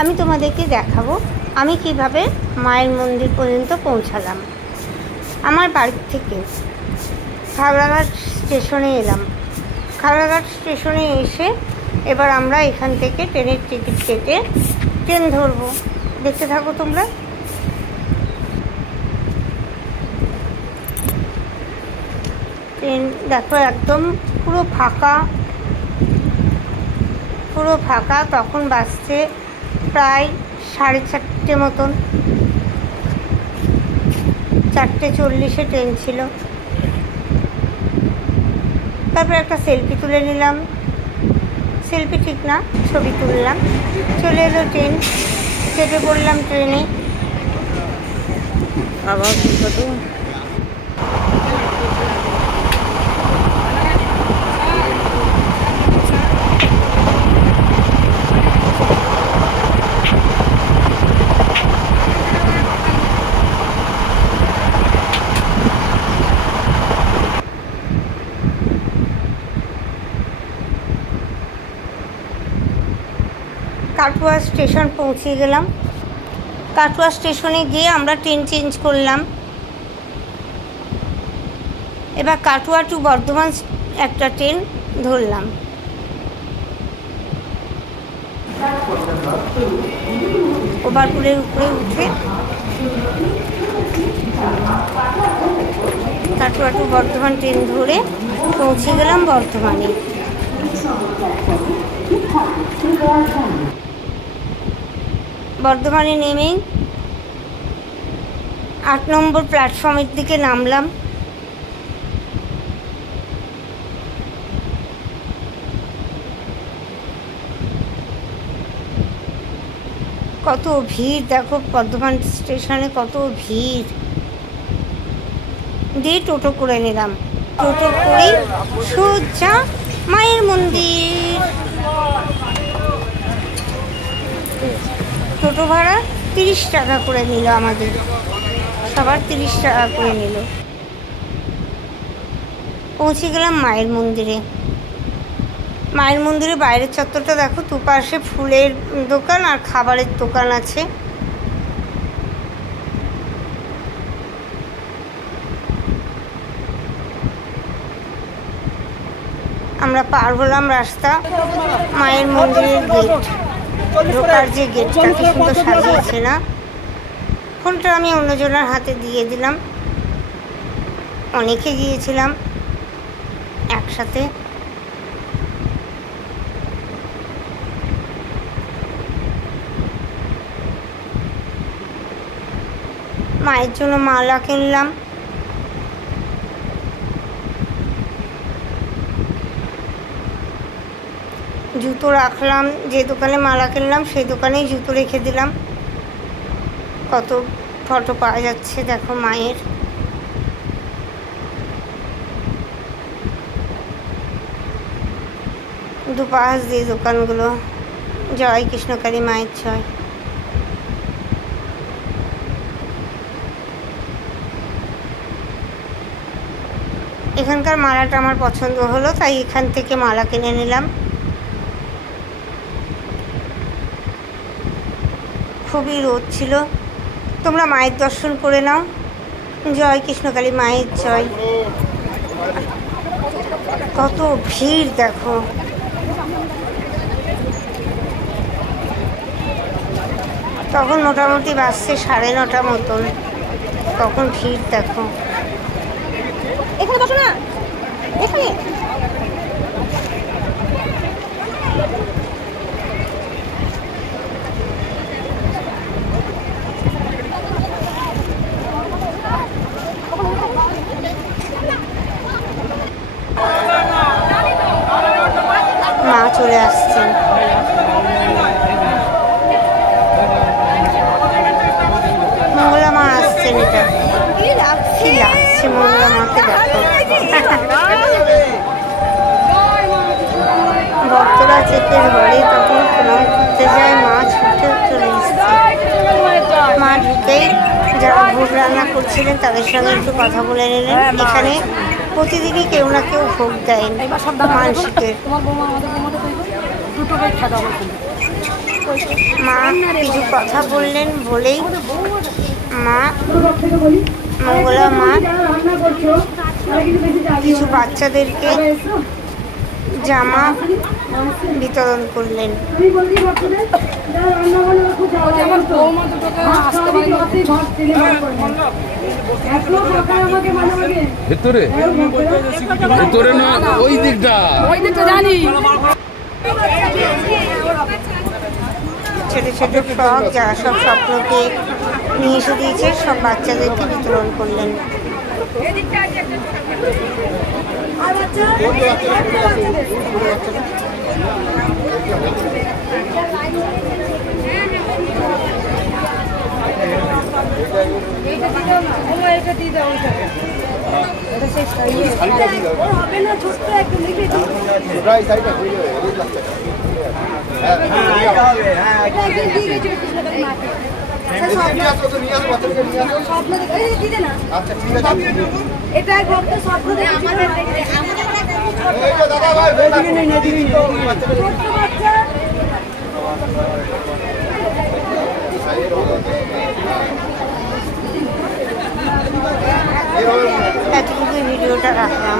আমি তোমাদেরকে দেখাবো আমি কিভাবে মায়ের মন্দির পর্যন্ত পৌঁছালাম। আমার বাড়ি থেকে খাগড়াঘাট স্টেশনে এলাম। খাগড়াঘাট স্টেশনে এসে এবার আমরা এখান থেকে ট্রেনের টিকিট কেটে ট্রেন ধরবো। দেখতে থাকো তোমরা। ট্রেন দেখো একদম পুরো ফাঁকা। তখন বাসছে প্রায় 4:30 মতন, 4:40 ট্রেন ছিল। তারপর একটা সেলফি তুলে নিলাম, সেলফি ঠিক না, ছবি তুললাম। চলে এলো ট্রেন, চেপে পড়লাম ট্রেনে। আবার কাটোয়া স্টেশন পৌঁছে গেলাম। কাটোয়া স্টেশনে গিয়ে আমরা ট্রেন চেঞ্জ করলাম। এবার কাটোয়া টু বর্ধমান একটা ট্রেন ধরলাম। ওভারপুলের উপরে উঠে কাটোয়া টু বর্ধমান ট্রেন ধরে পৌঁছে গেলাম বর্ধমানে। বর্ধমানে নেমেই 8 নম্বর প্ল্যাটফর্মের দিকে নামলাম। কত ভিড় দেখো, বর্ধমান স্টেশনে কত ভিড়। দিয়ে টোটো করে নিলাম। টোটো করেই সোজা মায়ের মন্দির। টোটো ভাড়া 30 টাকা করে নিল, আমাদের সবার 30 টাকা করে নিল। পৌঁছে গেলাম মায়ের মন্দিরে। মায়ের মন্দিরের বাইরের চত্বরটা দেখো, দুপাশে ফুলের দোকান আর খাবারের দোকান আছে। আমরা পার হলাম রাস্তা। মায়ের মন্দিরের গেট, ঢোকার যে গেটটা কি সুন্দর সাজিয়েছে না। ফোনটা আমি অন্যজনের হাতে দিয়ে দিলাম। অনেকে গিয়েছিলাম একসাথে। মায়ের জন্য মালা কিনলাম। জুতো রাখলাম, যে দোকানে মালা কিনলাম সেই দোকানেই জুতো রেখে দিলাম। কত ফটো পাওয়া যাচ্ছে দেখো মায়ের। দুপাশ দিয়ে দোকানগুলো। জয় কৃষ্ণকালী মায়ের জয়। এখানকার মালাটা আমার পছন্দ হলো, তাই এখান থেকে মালা কিনে নিলাম। খুবই রোদ ছিল। তোমরা মায়ের দর্শন করে নাও। জয় কৃষ্ণকালী মায়ের জয়। কত ভিড় দেখো। তখন মোটামুটি বাজছে 9:30 মতন। তখন ভিড় দেখো। এখানে বসো না, এখানে মা চলে আসছেন। মঙ্গলা মা আসছেন। এটা কি লাগছে মঙ্গলা মাকে দেখো। ভক্তরা চেকের ঘরে তখন প্রণাম করতে যায়। মা ছুটে চলে এসছে। মা ঢুকেই যারা ভোগ রান্না করছিলেন তাদের সঙ্গে একটু কথা বলে নিলেন। এখানে প্রতিদিনই কেউ না কেউ ভোগ দেয় মানসিকের। মা কিছু কথা বললেন, বলেই মা মঙ্গলা মা কিছু বাচ্চাদেরকে জামা বিতরণ করলেন। ভেতরে ভেতরে না, ওই দিকটা জানি। ছোট ছোট ফ্রক যারা সব স্বপ্নকে নিয়ে এসে দিয়েছে সব বাচ্চাদেরকে বিতরণ করলেন। এটা স্বপ্ন এতটুকু ভিডিওটা রাখলাম।